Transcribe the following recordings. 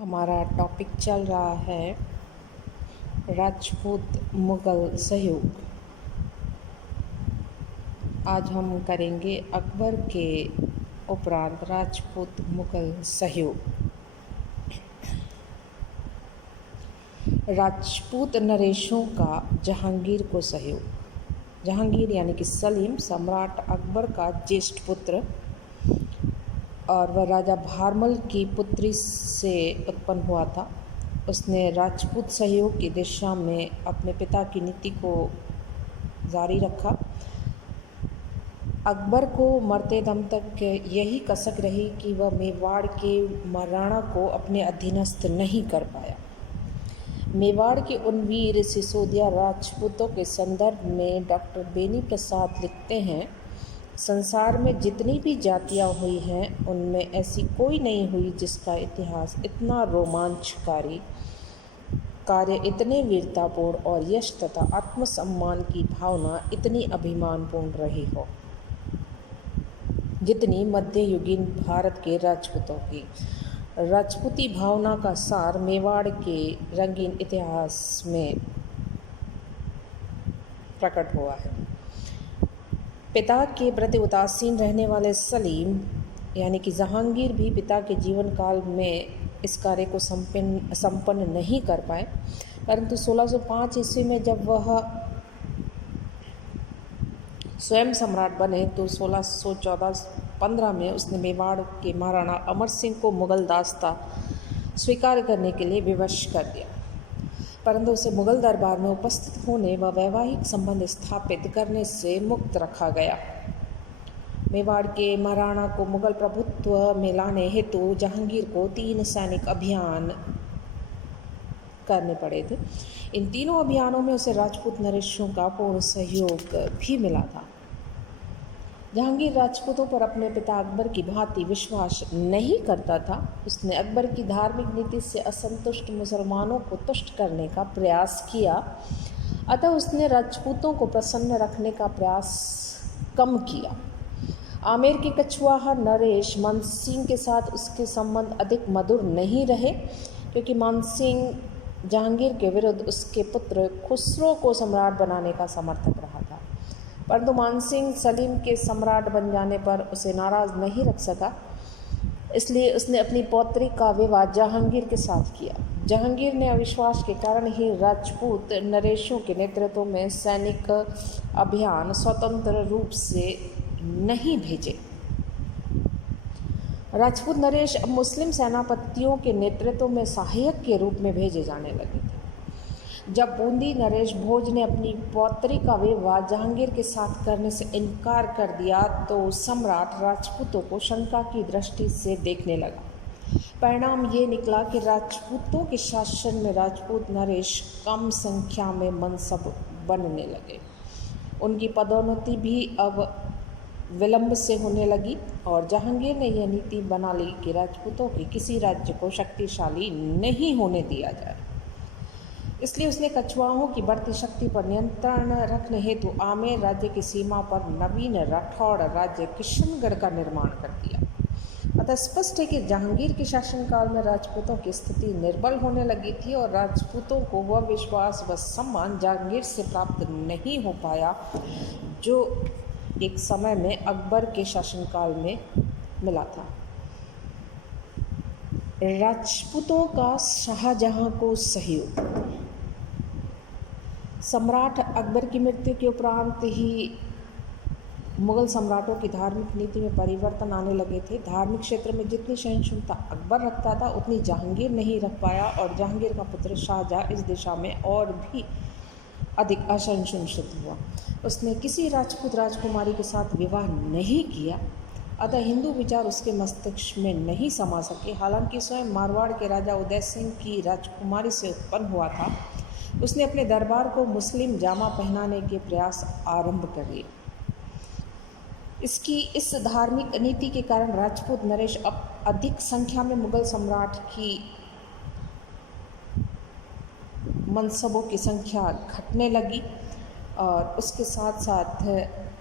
हमारा टॉपिक चल रहा है राजपूत मुग़ल सहयोग। आज हम करेंगे अकबर के उपरांत राजपूत मुग़ल सहयोग। राजपूत नरेशों का जहांगीर को सहयोग। जहांगीर यानी कि सलीम सम्राट अकबर का ज्येष्ठ पुत्र और वह राजा भारमल की पुत्री से उत्पन्न हुआ था। उसने राजपूत सहयोग की दिशा में अपने पिता की नीति को जारी रखा। अकबर को मरते दम तक यही कसक रही कि वह मेवाड़ के महाराणा को अपने अधीनस्थ नहीं कर पाया। मेवाड़ के उन वीर सिसोदिया राजपूतों के संदर्भ में डॉक्टर बेनी प्रसाद लिखते हैं, संसार में जितनी भी जातियाँ हुई हैं उनमें ऐसी कोई नहीं हुई जिसका इतिहास इतना रोमांचकारी कार्य, इतने वीरतापूर्ण और यश तथा आत्मसम्मान की भावना इतनी अभिमानपूर्ण रही हो जितनी मध्ययुगीन भारत के राजपूतों की। राजपूती भावना का सार मेवाड़ के रंगीन इतिहास में प्रकट हुआ है। पिता के प्रति उदासीन रहने वाले सलीम यानी कि जहांगीर भी पिता के जीवन काल में इस कार्य को संपन्न नहीं कर पाए, परंतु 1605 ईस्वी में जब वह स्वयं सम्राट बने तो 1614-15 में उसने मेवाड़ के महाराणा अमर सिंह को मुग़ल दास्ता स्वीकार करने के लिए विवश कर दिया, परंतु उसे मुग़ल दरबार में उपस्थित होने व वैवाहिक संबंध स्थापित करने से मुक्त रखा गया। मेवाड़ के महाराणा को मुग़ल प्रभुत्व में लाने हेतु जहांगीर को 3 सैनिक अभियान करने पड़े थे। इन तीनों अभियानों में उसे राजपूत नरेशों का पूर्ण सहयोग भी मिला था। जहांगीर राजपूतों पर अपने पिता अकबर की भांति विश्वास नहीं करता था। उसने अकबर की धार्मिक नीति से असंतुष्ट मुसलमानों को तुष्ट करने का प्रयास किया, अतः उसने राजपूतों को प्रसन्न रखने का प्रयास कम किया। आमेर के कछुआहा नरेश मानसिंह के साथ उसके संबंध अधिक मधुर नहीं रहे, क्योंकि मानसिंह जहांगीर के विरुद्ध उसके पुत्र खुसरो को सम्राट बनाने का समर्थक रहा था, परंतु मानसिंह सलीम के सम्राट बन जाने पर उसे नाराज़ नहीं रख सका, इसलिए उसने अपनी पौत्री का विवाह जहांगीर के साथ किया। जहांगीर ने अविश्वास के कारण ही राजपूत नरेशों के नेतृत्व में सैनिक अभियान स्वतंत्र रूप से नहीं भेजे। राजपूत नरेश अब मुस्लिम सेनापतियों के नेतृत्व में सहायक के रूप में भेजे जाने लगे थे। जब बूंदी नरेश भोज ने अपनी पौत्री का विवाह जहांगीर के साथ करने से इनकार कर दिया तो सम्राट राजपूतों को शंका की दृष्टि से देखने लगा। परिणाम ये निकला कि राजपूतों के शासन में राजपूत नरेश कम संख्या में मनसब बनने लगे। उनकी पदोन्नति भी अब विलंब से होने लगी और जहांगीर ने यह नीति बना ली कि राजपूतों के किसी राज्य को शक्तिशाली नहीं होने दिया जाए। इसलिए उसने कछुआहों की बढ़ती शक्ति पर नियंत्रण रखने हेतु आमेर राज्य की सीमा पर नवीन राठौड़ राज्य किशनगढ़ का निर्माण कर दिया। अतः स्पष्ट है कि जहांगीर के शासनकाल में राजपूतों की स्थिति निर्बल होने लगी थी और राजपूतों को वह विश्वास व सम्मान जहांगीर से प्राप्त नहीं हो पाया जो एक समय में अकबर के शासनकाल में मिला था। राजपूतों का शाहजहां को सहयोग। सम्राट अकबर की मृत्यु के उपरांत ही मुग़ल सम्राटों की धार्मिक नीति में परिवर्तन आने लगे थे। धार्मिक क्षेत्र में जितनी सहिष्णुता अकबर रखता था उतनी जहांगीर नहीं रख पाया और जहांगीर का पुत्र शाहजहां इस दिशा में और भी अधिक असहिष्णु सिद्ध हुआ। उसने किसी राजपूत राजकुमारी के साथ विवाह नहीं किया, अतः हिंदू विचार उसके मस्तिष्क में नहीं समा सके। हालांकि स्वयं मारवाड़ के राजा उदय सिंह की राजकुमारी से उत्पन्न हुआ था, उसने अपने दरबार को मुस्लिम जामा पहनाने के प्रयास आरंभ कर लिए। इस धार्मिक नीति के कारण राजपूत नरेश अब अधिक संख्या में मुग़ल सम्राट की मनसबों की संख्या घटने लगी और उसके साथ साथ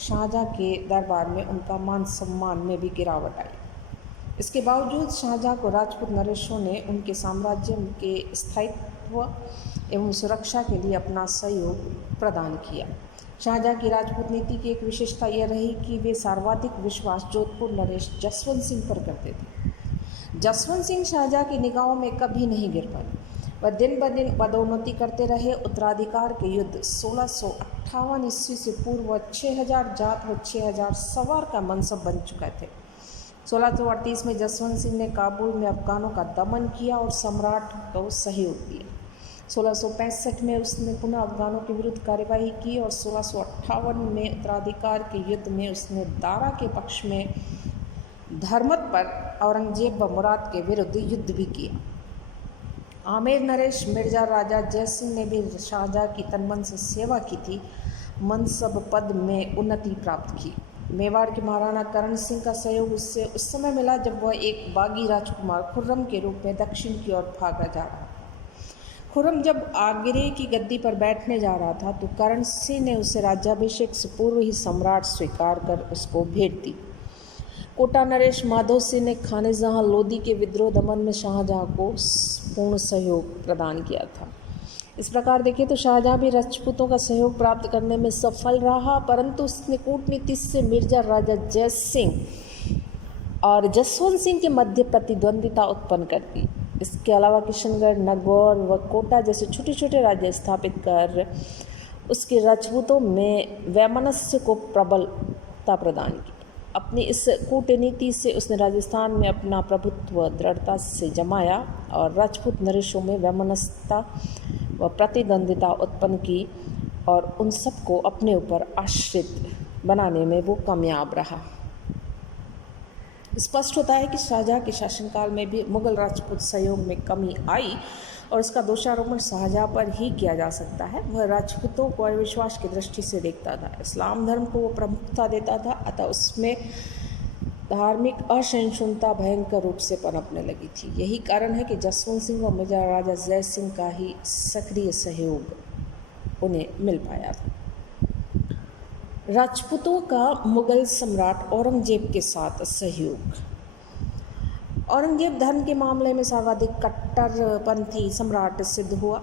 शाहजहां के दरबार में उनका मान सम्मान में भी गिरावट आई। इसके बावजूद शाहजहाँ को राजपूत नरेशों ने उनके साम्राज्य के स्थायित्व एवं सुरक्षा के लिए अपना सहयोग प्रदान किया। शाहजहाँ की राजपूत नीति की एक विशेषता यह रही कि वे सर्वाधिक विश्वास जोधपुर नरेश जसवंत सिंह पर करते थे। जसवंत सिंह शाहजहाँ की निगाहों में कभी नहीं गिर पाए। वह दिन ब दिन पदोन्नति करते रहे। उत्तराधिकार के युद्ध 1658 ईस्वी से पूर्व 6000 जात व 6000 सवार का मनसब बन चुके थे। 1638 में जसवंत सिंह ने काबुल में अफगानों का दमन किया और सम्राट को सहयोग दिया। 1665 में उसने पुनः अफगानों के विरुद्ध कार्यवाही की और 1658 में उत्तराधिकार के युद्ध में उसने दारा के पक्ष में धर्मत पर औरंगजेब व मुराद के विरुद्ध युद्ध भी किया। आमेर नरेश मिर्जा राजा जयसिंह ने भी शाहजहाँ की तनमन से सेवा की थी, मनसब पद में उन्नति प्राप्त की। मेवाड़ के महाराणा करण सिंह का सहयोग उससे उस समय मिला जब वह एक बागी राजकुमार खुर्रम के रूप में दक्षिण की ओर भागा जा रहा था। खुर्रम जब आगरे की गद्दी पर बैठने जा रहा था तो करण सिंह ने उसे राज्याभिषेक से पूर्व ही सम्राट स्वीकार कर उसको भेंट दी। कोटा नरेश माधव सिंह ने खानेजहाँ लोदी के विद्रोह दमन में शाहजहाँ को पूर्ण सहयोग प्रदान किया था। इस प्रकार देखें तो शाहजहाँ भी राजपूतों का सहयोग प्राप्त करने में सफल रहा, परंतु उसने कूटनीति से मिर्जा राजा जय सिंह और जसवंत सिंह के मध्य प्रतिद्वंदिता उत्पन्न कर दी। इसके अलावा किशनगढ़, नगौर व कोटा जैसे छोटे छोटे राज्य स्थापित कर उसके राजपूतों में वैमनस्य को प्रबलता प्रदान की। अपनी इस कूटनीति से उसने राजस्थान में अपना प्रभुत्व दृढ़ता से जमाया और राजपूत नरेशों में वैमनस्यता व प्रतिद्वंदिता उत्पन्न की और उन सबको अपने ऊपर आश्रित बनाने में वो कामयाब रहा। स्पष्ट होता है कि शाहजहाँ के शासनकाल में भी मुगल राजपूत सहयोग में कमी आई और इसका दोषारोपण शाहजहाँ पर ही किया जा सकता है। वह राजपूतों को अविश्वास की दृष्टि से देखता था। इस्लाम धर्म को वो प्रमुखता देता था, अतः उसमें धार्मिक असहिष्णुता भयंकर रूप से पनपने लगी थी। यही कारण है कि जसवंत सिंह और मिर्जा राजा जय सिंह का ही सक्रिय सहयोग उन्हें मिल पाया था। राजपूतों का मुगल सम्राट औरंगजेब के साथ सहयोग। औरंगजेब धर्म के मामले में सर्वाधिक कट्टरपंथी सम्राट सिद्ध हुआ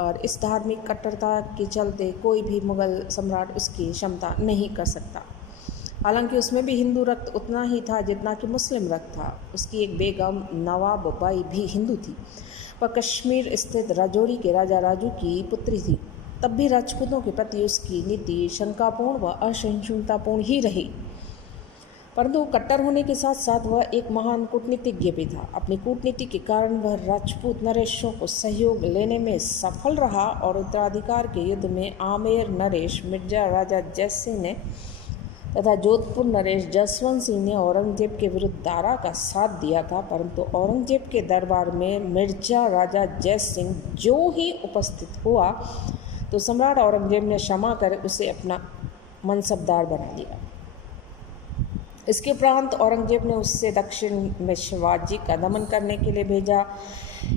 और इस धार्मिक कट्टरता के चलते कोई भी मुगल सम्राट उसकी क्षमता नहीं कर सकता। हालांकि उसमें भी हिंदू रक्त उतना ही था जितना कि मुस्लिम रक्त था। उसकी एक बेगम नवाब बाई भी हिंदू थी। वह कश्मीर स्थित राजौरी के राजा राजू की पुत्री थी। तब भी राजपूतों के प्रति उसकी नीति शंकापूर्ण व असहिष्णुतापूर्ण ही रही, परंतु कट्टर होने के साथ साथ वह एक महान कूटनीतिज्ञ भी था। अपनी कूटनीति के कारण वह राजपूत नरेशों को सहयोग लेने में सफल रहा और उत्तराधिकार के युद्ध में आमेर नरेश मिर्जा राजा जय सिंह ने तथा जोधपुर नरेश जसवंत सिंह ने औरंगजेब के विरुद्ध दारा का साथ दिया था। परंतु औरंगजेब के दरबार में मिर्जा राजा जय सिंह जो ही उपस्थित हुआ तो सम्राट औरंगजेब ने क्षमा कर उसे अपना मनसबदार बना लिया। इसके उपरांत औरंगजेब ने उससे दक्षिण में शिवाजी का दमन करने के लिए भेजा।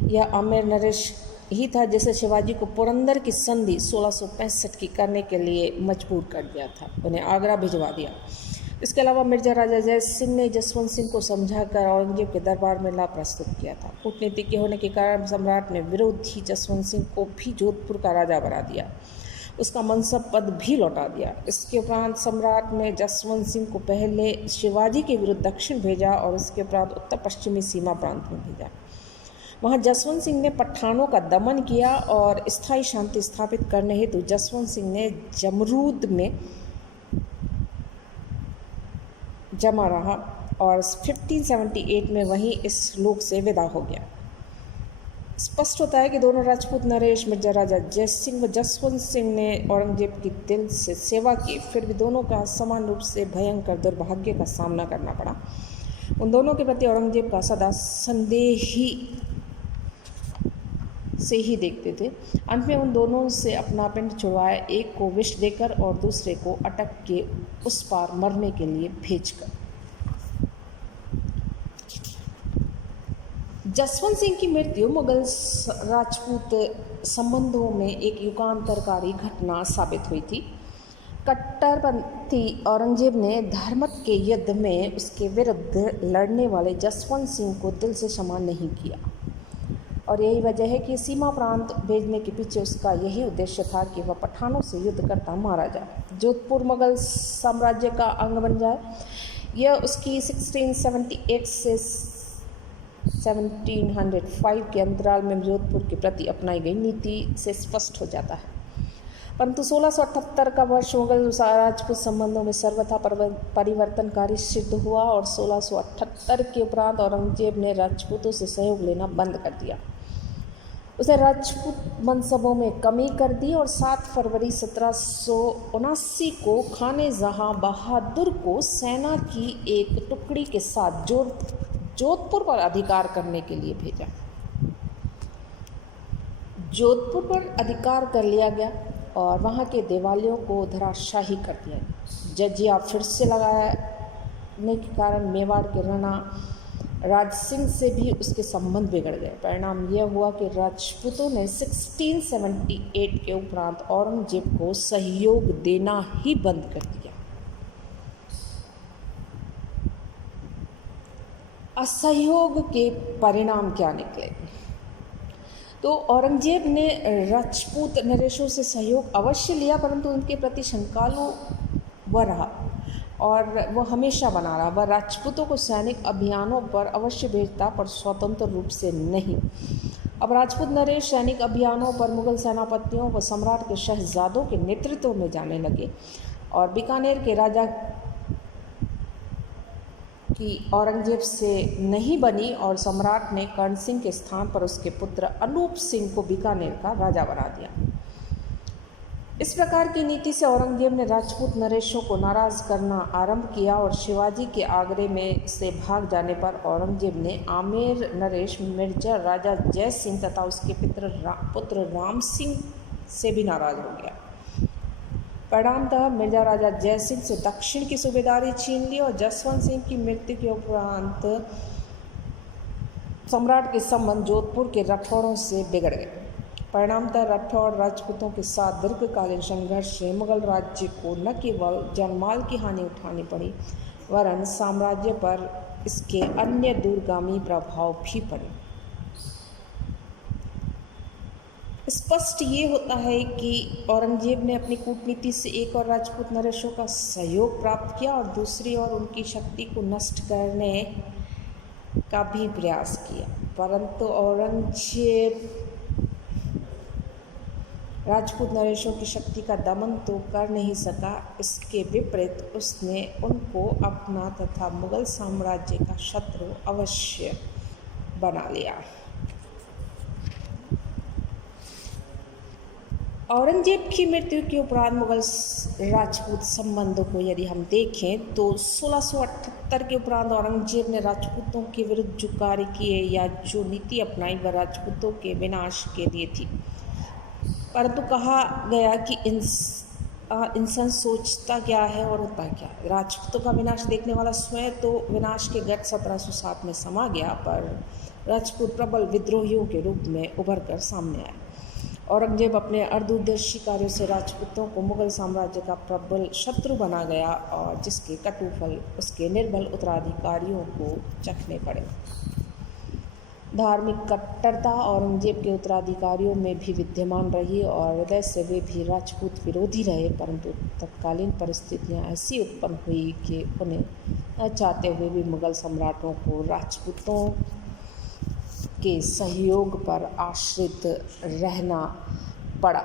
यह आमेर नरेश ही था जिसे शिवाजी को पुरंदर की संधि 1665 की करने के लिए मजबूर कर दिया था, उन्हें आगरा भिजवा दिया। इसके अलावा मिर्जा राजा जय सिंह ने जसवंत सिंह को समझाकर औरंगजेब के दरबार में ला प्रस्तुत किया था। कूटनीति के होने के कारण सम्राट ने विरोधी जसवंत सिंह को भी जोधपुर का राजा बना दिया, उसका मनसब पद भी लौटा दिया। इसके उपरांत सम्राट ने जसवंत सिंह को पहले शिवाजी के विरुद्ध दक्षिण भेजा और उसके उपरांत उत्तर पश्चिमी सीमा प्रांत में भेजा। वहाँ जसवंत सिंह ने पठानों का दमन किया और स्थायी शांति स्थापित करने हेतु जसवंत सिंह ने जमरूद में जमा रहा और 1578 में वहीं इस लोक से विदा हो गया। स्पष्ट होता है कि दोनों राजपूत नरेश मिर्जा राजा जय सिंह व जसवंत सिंह ने औरंगजेब की दिल से सेवा की, फिर भी दोनों का समान रूप से भयंकर दुर्भाग्य का सामना करना पड़ा। उन दोनों के प्रति औरंगजेब का सदा संदेही से ही देखते थे। अंत में उन दोनों से अपना पिंड छुड़वाया, एक को विष देकर और दूसरे को अटक के उस पार मरने के लिए भेजकर। जसवंत सिंह की मृत्यु मुगल राजपूत संबंधों में एक युगांतरकारी घटना साबित हुई थी। कट्टरपंथी औरंगजेब ने धर्मत के युद्ध में उसके विरुद्ध लड़ने वाले जसवंत सिंह को दिल से क्षमा नहीं किया, और यही वजह है कि सीमा प्रांत भेजने के पीछे उसका यही उद्देश्य था कि वह पठानों से युद्ध करता मारा जाए, जोधपुर मुगल साम्राज्य का अंग बन जाए। यह उसकी 1678 से 1705 के अंतराल में जोधपुर के प्रति अपनाई गई नीति से स्पष्ट हो जाता है। परंतु 1678 का वर्ष मुगल राजपूत संबंधों में सर्वथा परिवर्तनकारी सिद्ध हुआ और 1678 के उपरांत औरंगजेब ने राजपूतों से सहयोग लेना बंद कर दिया। उसने राजपूत मनसबों में कमी कर दी और 7 फरवरी 1779 को खाने जहां बहादुर को सेना की एक टुकड़ी के साथ जोधपुर पर अधिकार करने के लिए भेजा। जोधपुर पर अधिकार कर लिया गया और वहाँ के देवालयों को धराशाही कर दिया। जजिया फिर से लगाने के कारण मेवाड़ के राणा राज सिंह से भी उसके संबंध बिगड़ गए। परिणाम यह हुआ कि राजपूतों ने 1678 के उपरांत औरंगजेब को सहयोग देना ही बंद कर दिया। असहयोग के परिणाम क्या निकले? तो औरंगजेब ने राजपूत नरेशों से सहयोग अवश्य लिया, परंतु उनके प्रति शंकालु वह रहा और वह हमेशा बना रहा। वह राजपूतों को सैनिक अभियानों पर अवश्य भेजता, पर स्वतंत्र रूप से नहीं। अब राजपूत नरेश सैनिक अभियानों पर मुगल सेनापतियों व सम्राट के शहजादों के नेतृत्व में जाने लगे और बीकानेर के राजा की औरंगजेब से नहीं बनी और सम्राट ने कर्ण सिंह के स्थान पर उसके पुत्र अनूप सिंह को बीकानेर का राजा बना दिया। इस प्रकार की नीति से औरंगजेब ने राजपूत नरेशों को नाराज करना आरंभ किया और शिवाजी के आगरे में से भाग जाने पर औरंगजेब ने आमेर नरेश मिर्जा राजा जय सिंह तथा उसके पुत्र राम सिंह से भी नाराज हो गया। परिणामतः मिर्जा राजा जय सिंह से दक्षिण की सूबेदारी छीन ली और जसवंत सिंह की मृत्यु के उपरांत सम्राट के संबंध जोधपुर के राठौड़ों से बिगड़ गए। परिणामतः राठौड़ राजपूतों के साथ दीर्घकालीन संघर्ष से मुगल राज्य को न केवल जानमाल की हानि उठानी पड़ी, वरन साम्राज्य पर इसके अन्य दूरगामी प्रभाव भी पड़े। स्पष्ट ये होता है कि औरंगजेब ने अपनी कूटनीति से एक और राजपूत नरेशों का सहयोग प्राप्त किया और दूसरी ओर उनकी शक्ति को नष्ट करने का भी प्रयास किया, परंतु औरंगजेब राजपूत नरेशों की शक्ति का दमन तो कर नहीं सका। इसके विपरीत उसने उनको अपना तथा मुगल साम्राज्य का शत्रु अवश्य बना लिया। औरंगजेब की मृत्यु के उपरांत मुगल राजपूत संबंधों को यदि हम देखें तो 1678 के उपरांत औरंगजेब ने राजपूतों के विरुद्ध जो कार्य किए या जो नीति अपनाई वह राजपूतों के विनाश के लिए थी। परंतु कहा गया कि इंसान सोचता क्या है और होता क्या है। राजपूतों का विनाश देखने वाला स्वयं तो विनाश के गढ़ 1707 में समा गया, पर राजपूत प्रबल विद्रोहियों के रूप में उभर कर सामने आए। औरंगजेब अपने अर्धदूरदर्शी कार्यों से राजपूतों को मुगल साम्राज्य का प्रबल शत्रु बना गया और जिसके कटुफल उसके निर्बल उत्तराधिकारियों को चखने पड़े। धार्मिक कट्टरता औरंगजेब के उत्तराधिकारियों में भी विद्यमान रही और हृदय से वे भी राजपूत विरोधी रहे, परंतु तत्कालीन परिस्थितियां ऐसी उत्पन्न हुई कि उन्हें न चाहते हुए भी मुगल सम्राटों को राजपूतों के सहयोग पर आश्रित रहना पड़ा।